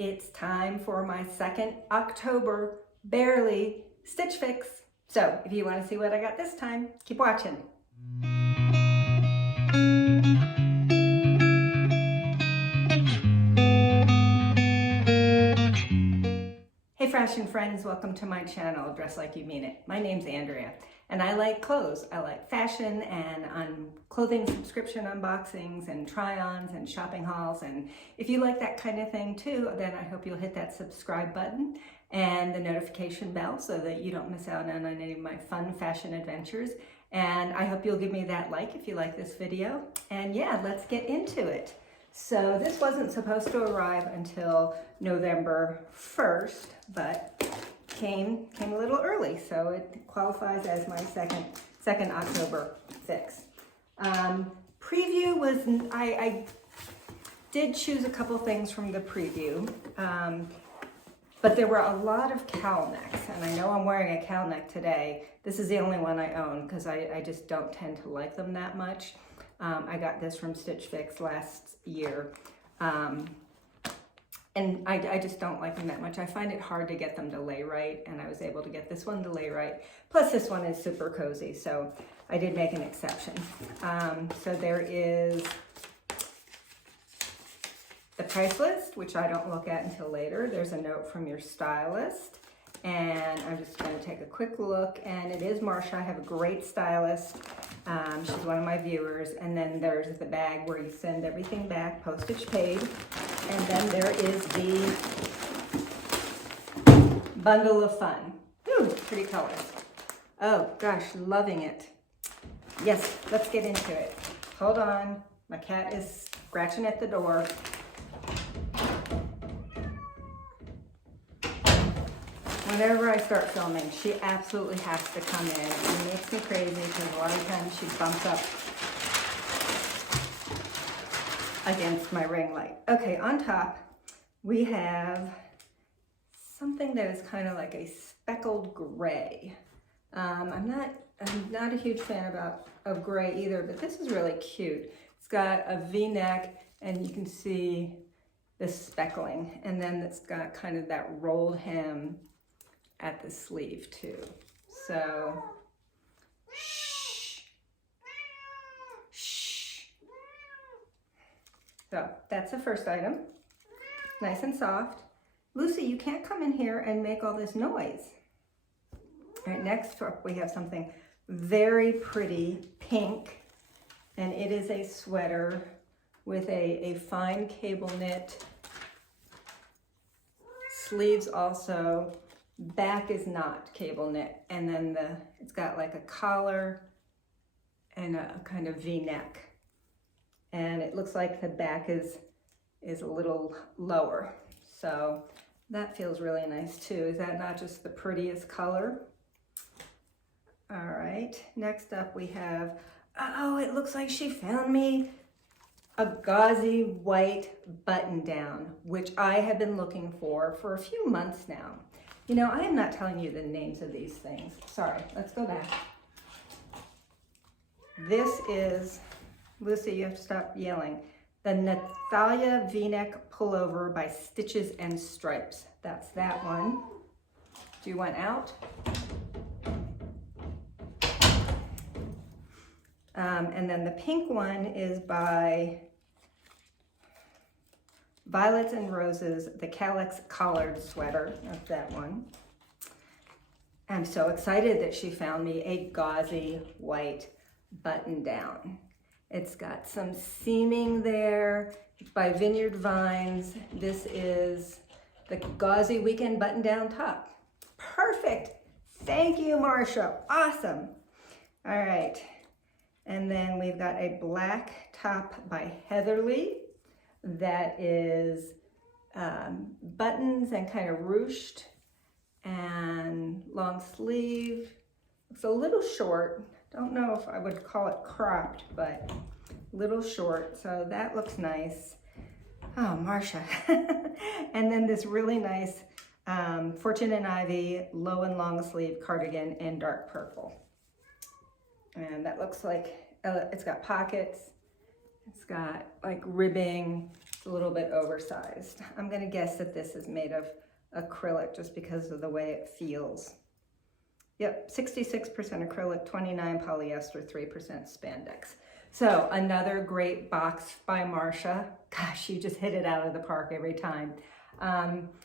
It's time for my second October barely stitch fix. So if you want to see what I got this time, keep watching. Hey fashion friends, welcome to my channel, Dress Like You Mean It. My name's Andrea and I like clothes. I like fashion and clothing subscription unboxings and try-ons and shopping hauls. And if you like that kind of thing too, then I hope you'll hit that subscribe button and the notification bell so that you don't miss out on any of my fun fashion adventures. And I hope you'll give me that like if you like this video. And yeah, let's get into it. So this wasn't supposed to arrive until November 1st, but came a little early, so it qualifies as my second October fix. Preview was, I did choose a couple things from the preview, but there were a lot of cowl necks, and I know I'm wearing a cowl neck today. This is the only one I own because I just don't tend to like them that much. I got this from Stitch Fix last year, and I just don't like them that much. I find it hard to get them to lay right, and I was able to get this one to lay right. Plus this one is super cozy, so I did make an exception. So there is the price list, which I don't look at until later. There's a note from your stylist, and I'm just going to take a quick look, and it is Marsha. I have a great stylist. She's one of my viewers. And then there's the bag where you send everything back, postage paid. And then there is the bundle of fun. Ooh, pretty colors. Oh gosh, loving it. Yes, let's get into it. Hold on, my cat is scratching at the door. Whenever I start filming, she absolutely has to come in. It makes me crazy because a lot of times she bumps up against my ring light. Okay, on top, we have something that is kind of like a speckled gray. I'm not a huge fan of gray either, but this is really cute. It's got a V-neck, and you can see the speckling, and then it's got kind of that rolled hem at the sleeve too. So, shh. So that's the first item. Nice and soft. Lucy, you can't come in here and make all this noise. All right, next up we have something very pretty, pink, and it is a sweater with a fine cable knit. Sleeves also. Back is not cable knit, and then it's got like a collar and a kind of V-neck, and it looks like the back is a little lower, so that feels really nice too. Is that not just the prettiest color? All right, next up we have, oh, it looks like she found me a gauzy white button down, which I have been looking for a few months now. You know, I am not telling you the names of these things. Sorry, let's go back. This is, Lucy, you have to stop yelling. The Nathalia V-neck pullover by Stitches and Stripes. That's that one. Do you want out? And then the pink one is by Violets and Roses, the Calix collared sweater. That's that one. I'm so excited that she found me a gauzy white button down. It's got some seaming there. It's by Vineyard Vines. This is the gauzy weekend button down top. Perfect. Thank you, Marsha. Awesome. All right. And then we've got a black top by Heatherly that is buttons and kind of ruched and long sleeve. It's a little short. Don't know if I would call it cropped, but little short. So that looks nice. Oh, Marsha. And then this really nice Fortune and Ivy low and long sleeve cardigan in dark purple. And that looks like, it's got pockets. It's got like ribbing, a little bit oversized. I'm gonna guess that this is made of acrylic just because of the way it feels. Yep, 66% acrylic, 29 polyester, 3% spandex. So another great box by Marcia. Gosh, you just hit it out of the park every time.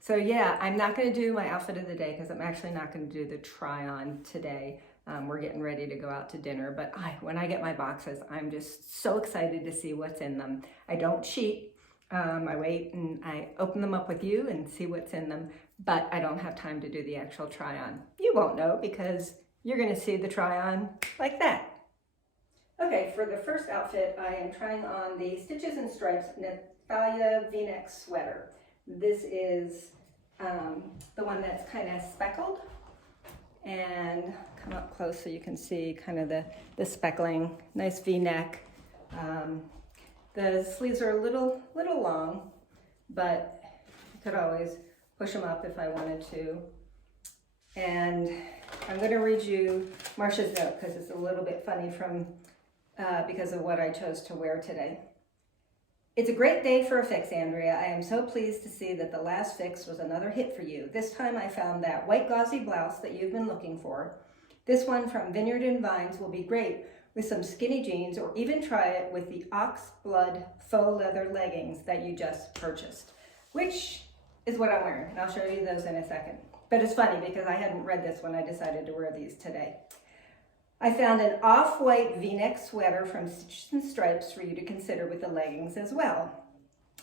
So yeah, I'm not gonna do my outfit of the day because I'm actually not gonna do the try on today. We're getting ready to go out to dinner, but when I get my boxes, I'm just so excited to see what's in them. I don't cheat. I wait and I open them up with you and see what's in them, but I don't have time to do the actual try on. You won't know because you're gonna see the try on like that. Okay, for the first outfit, I am trying on the Stitches and Stripes Nathalia V-neck sweater. This is the one that's kind of speckled, and come up close so you can see kind of the speckling. Nice V-neck. The sleeves are a little long, but you could always push them up if I wanted to. And I'm going to read you Marcia's note because it's a little bit funny from because of what I chose to wear today. It's a great day for a fix, Andrea. I am so pleased to see that the last fix was another hit for you. This time I found that white gauzy blouse that you've been looking for. This one from Vineyard and Vines will be great with some skinny jeans, or even try it with the ox blood faux leather leggings that you just purchased, which is what I'm wearing, and I'll show you those in a second. But it's funny because I hadn't read this when I decided to wear these today. I found an off-white V-neck sweater from Stitches and Stripes for you to consider with the leggings as well.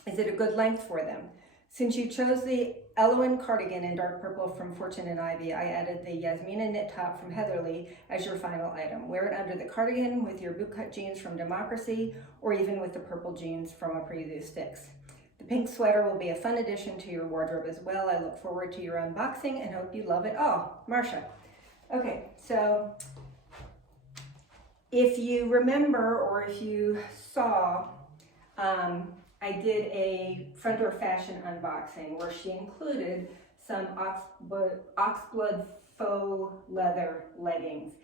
Is it a good length for them? Since you chose the Elowen cardigan in dark purple from Fortune and Ivy, I added the Yasmina knit top from Heatherly as your final item. Wear it under the cardigan with your bootcut jeans from Democracy, or even with the purple jeans from a previous fix. The pink sweater will be a fun addition to your wardrobe as well. I look forward to your unboxing and hope you love it all. Marcia. Okay, so if you remember, or if you saw, I did a front door fashion unboxing where she included some oxblood faux leather leggings.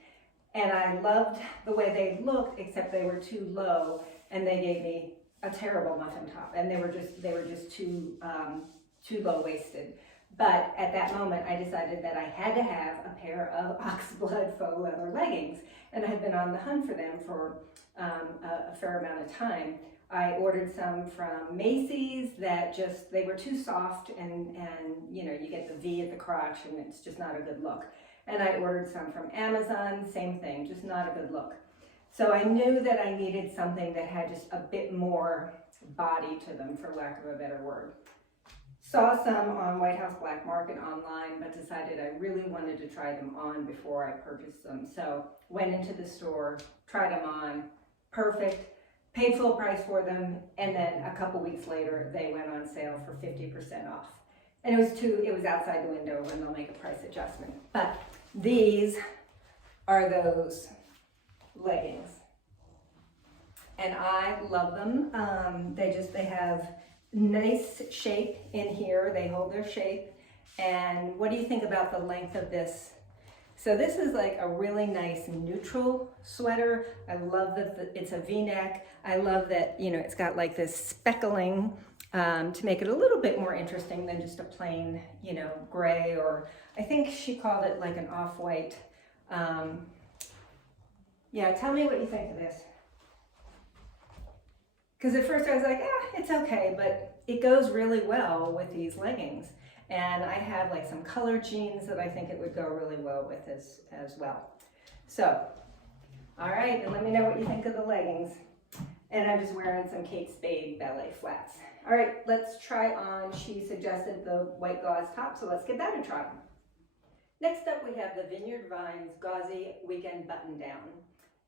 And I loved the way they looked, except they were too low and they gave me a terrible muffin top, and they were just too low-waisted. But at that moment, I decided that I had to have a pair of oxblood faux leather leggings, and I had been on the hunt for them for a fair amount of time. I ordered some from Macy's that they were too soft, and you know, you get the V at the crotch and it's just not a good look. And I ordered some from Amazon, same thing, just not a good look. So I knew that I needed something that had just a bit more body to them, for lack of a better word. Saw some on White House Black Market online, but decided I really wanted to try them on before I purchased them. So went into the store, tried them on, perfect. Paid full price for them, and then a couple weeks later, they went on sale for 50% off. And it was outside the window when they'll make a price adjustment. But these are those leggings. And I love them. They have nice shape in here. They hold their shape. And what do you think about the length of this? So this is like a really nice neutral sweater. I love that it's a V-neck. I love that, you know, it's got like this speckling to make it a little bit more interesting than just a plain, you know, gray, or I think she called it like an off-white. Yeah, tell me what you think of this. Because at first I was like, it's okay, but it goes really well with these leggings. And I have like some colored jeans that I think it would go really well with as well. So, all right, and let me know what you think of the leggings. And I'm just wearing some Kate Spade ballet flats. All right, let's try on. She suggested the white gauze top, so let's give that a try. Next up, we have the Vineyard Vines Gauzy Weekend Button Down.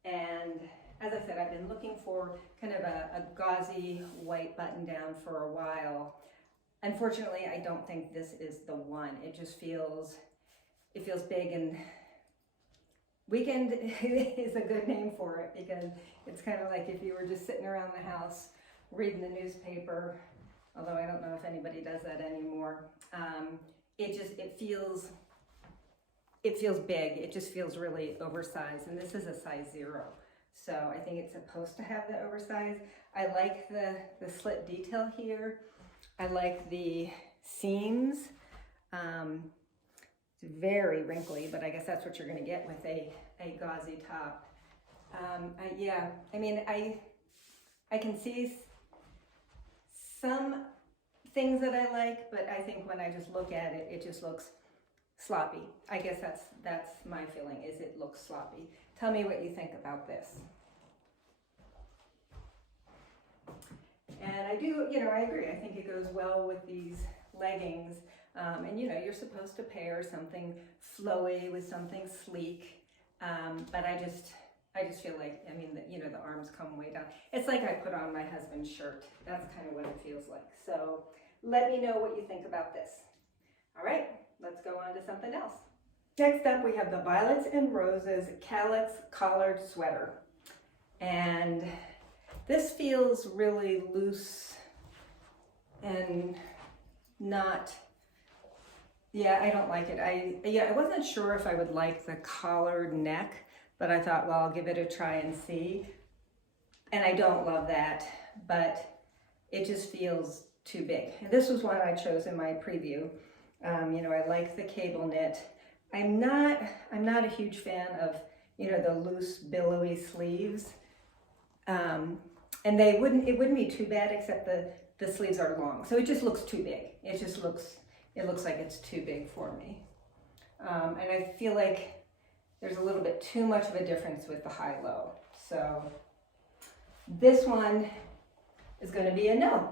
And as I said, I've been looking for kind of a gauzy white button down for a while. Unfortunately, I don't think this is the one. It just feels big, and weekend is a good name for it because it's kind of like if you were just sitting around the house reading the newspaper, although I don't know if anybody does that anymore. It feels big. It just feels really oversized, and this is a size 0. So I think it's supposed to have the oversized. I like the slit detail here. I like the seams. It's very wrinkly, but I guess that's what you're gonna get with a gauzy top. Yeah, I mean, I can see some things that I like, but I think when I just look at it, it just looks sloppy. I guess that's my feeling, is it looks sloppy. Tell me what you think about this. And I do, you know, I agree. I think it goes well with these leggings. And you know, you're supposed to pair something flowy with something sleek. But I just feel like, I mean, you know, the arms come way down. It's like I put on my husband's shirt. That's kind of what it feels like. So let me know what you think about this. All right, let's go on to something else. Next up, we have the Violets and Roses Calix collared sweater. And this feels really loose and not, yeah, I don't like it. I wasn't sure if I would like the collared neck, but I thought, well, I'll give it a try and see. And I don't love that, but it just feels too big. And this was one I chose in my preview. You know, I like the cable knit. I'm not a huge fan of, you know, the loose billowy sleeves. And it wouldn't be too bad, except the sleeves are long. So it just looks too big. It looks like it's too big for me. And I feel like there's a little bit too much of a difference with the high-low. So this one is going to be a no.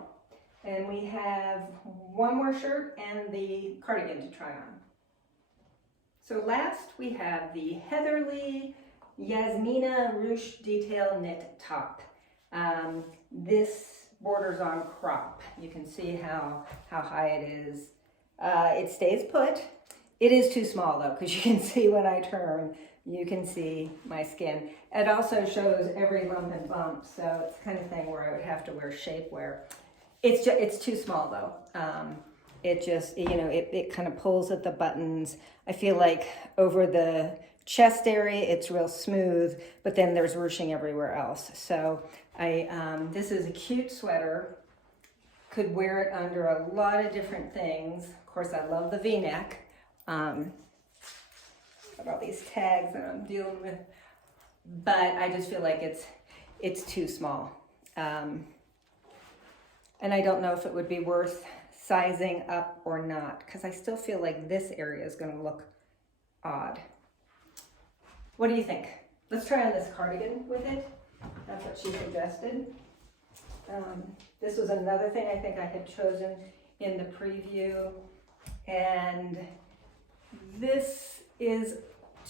And we have one more shirt and the cardigan to try on. So last we have the Heatherly Yasmina Ruche detail knit top. This borders on crop. You can see how high it is. It stays put. It is too small though, because you can see when I turn, you can see my skin. It also shows every lump and bump, so it's the kind of thing where I would have to wear shapewear. It's too small though. It just, you know, it kind of pulls at the buttons. I feel like over the chest area, it's real smooth, but then there's ruching everywhere else. So this is a cute sweater. Could wear it under a lot of different things. Of course, I love the V-neck. Got all these tags that I'm dealing with, but I just feel like it's too small. And I don't know if it would be worth sizing up or not, because I still feel like this area is going to look odd. What do you think? Let's try on this cardigan with it. That's what she suggested. This was another thing I think I had chosen in the preview, and this is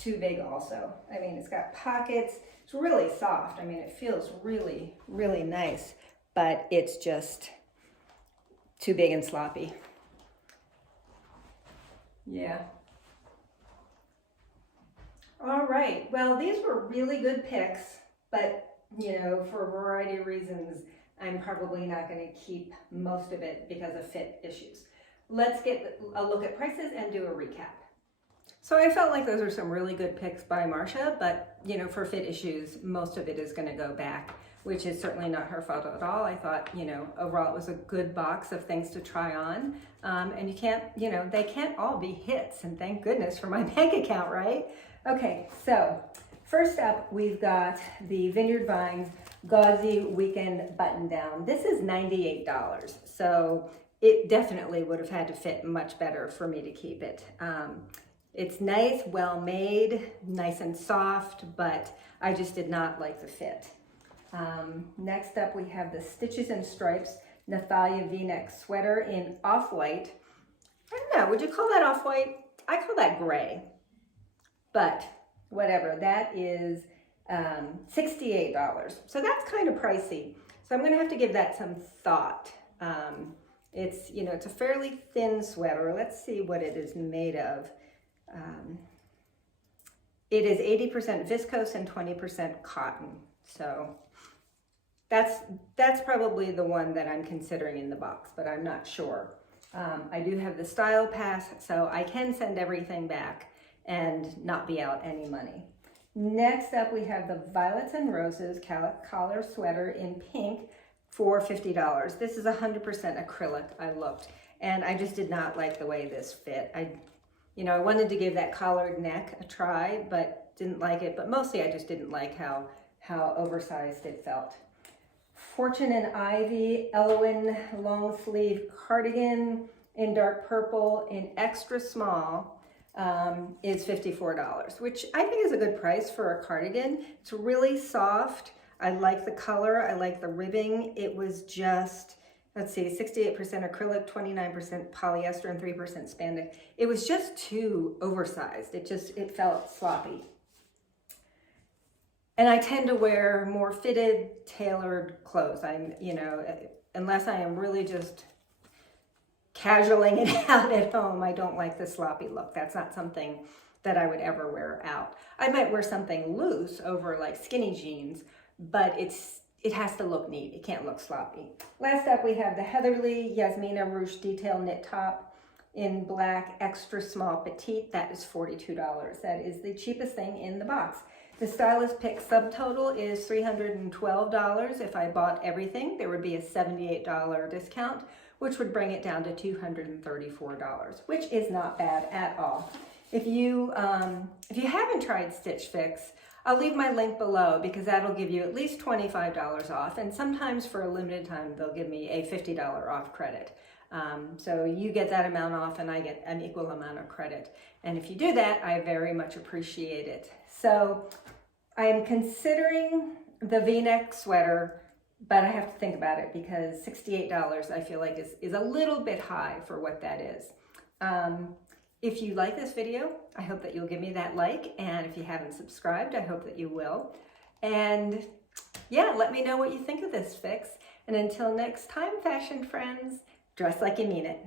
too big also. I mean, it's got pockets. It's really soft. I mean, it feels really, really nice, but it's just too big and sloppy. Yeah. All right, well, these were really good picks, but you know, for a variety of reasons, I'm probably not going to keep most of it because of fit issues. Let's get a look at prices and do a recap. So I felt like those are some really good picks by Marcia, but you know, for fit issues, most of it is going to go back, which is certainly not her fault at all. I thought, you know, overall it was a good box of things to try on. And you can't, you know, they can't all be hits, and thank goodness for my bank account, right? Okay, so first up, we've got the Vineyard Vines Gauzy Weekend Button Down. This is $98, so it definitely would have had to fit much better for me to keep it. It's nice, well made, nice and soft, but I just did not like the fit. Next up, we have the Stitches and Stripes Nathalia V-neck sweater in off-white. I don't know, would you call that off-white? I call that gray, but whatever. That is $68. So that's kind of pricey. So I'm gonna have to give that some thought. It's, you know, it's a fairly thin sweater. Let's see what it is made of. It is 80% viscose and 20% cotton. So that's probably the one that I'm considering in the box, but I'm not sure. I do have the style pass, so I can send everything back and not be out any money. Next up, we have the Violets and Roses collar sweater in pink for $50. This is 100% acrylic, I looked, and I just did not like the way this fit. I wanted to give that collared neck a try, but didn't like it. But mostly I just didn't like how oversized it felt. Fortune and Ivy Elowen long sleeve cardigan in dark purple in extra small is $54, which I think is a good price for a cardigan. It's really soft. I like the color. I like the ribbing. It was just, let's see, 68% acrylic, 29% polyester, and 3% spandex. It was just too oversized. It felt sloppy. And I tend to wear more fitted, tailored clothes. Unless I am really just casualing it out at home, I don't like the sloppy look. That's not something that I would ever wear out. I might wear something loose over like skinny jeans, but it has to look neat. It can't look sloppy. Last up, we have the Heatherly Yasmina Ruche detail knit top in black, extra small petite. That is $42. That is the cheapest thing in the box. The stylist pick subtotal is $312. If I bought everything, there would be a $78 discount, which would bring it down to $234, which is not bad at all. If you haven't tried Stitch Fix, I'll leave my link below because that'll give you at least $25 off, and sometimes for a limited time they'll give me a $50 off credit. So you get that amount off and I get an equal amount of credit. And if you do that, I very much appreciate it. So I am considering the V-neck sweater, but I have to think about it because $68 I feel like is a little bit high for what that is. If you like this video, I hope that you'll give me that like, and if you haven't subscribed, I hope that you will. And yeah, let me know what you think of this fix. And until next time, fashion friends, dress like you mean it.